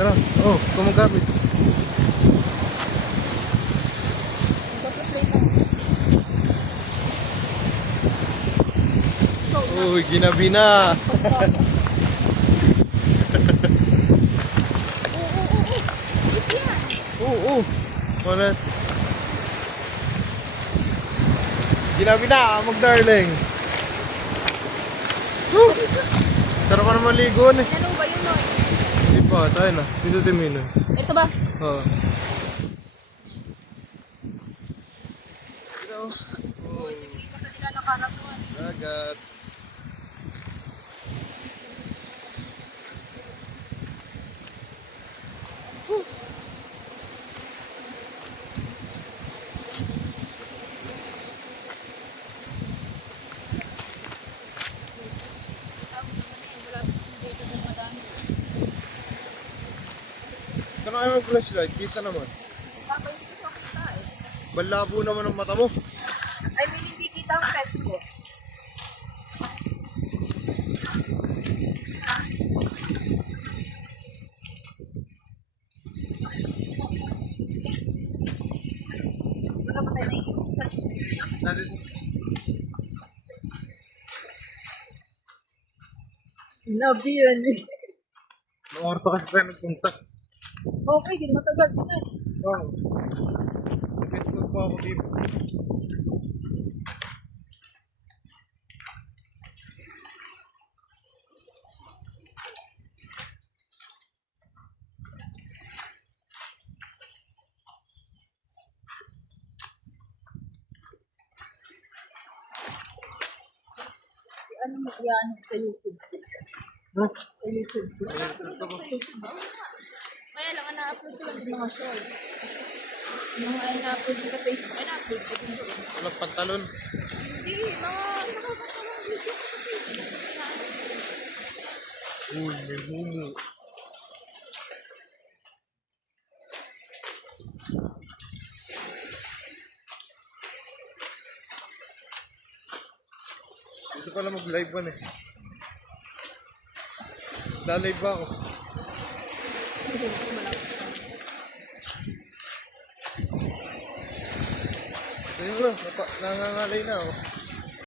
Tara. Oh, kumagamit. Uy, ginabi na. Oo, oo. Wala. Ginabi na, mag-darling. Sarap ka na eh. Ano ba yun, Pa, tayo na. Mo yun. Ito ba? Oo. Oo, hindi pa sa nila nakaratuan. Dagat. Saan kayo mag-flashlight? Kita naman. Papa, hindi ko makita eh. Balabo naman ang mata mo. I mean, hindi kita ang pets ko. Natin. Love yun. Mga oras kasi tayo nagpunta. Okay, di matagal din eh. Wow. Pitbull pa ako dito. Ano mo yan sa YouTube? Huh? Sa YouTube. Sa YouTube na-upload ko lang yung mga shorts. Yung mga ay na-upload ko sa Facebook, ay na-upload ko din doon. Walang pantalon. Hindi, mga nakakatawang video ko sa Facebook. Uy, may mumu. Dito pala mag-live ba eh. Lalive ba ako? Ayun napa, nangangalay na ako.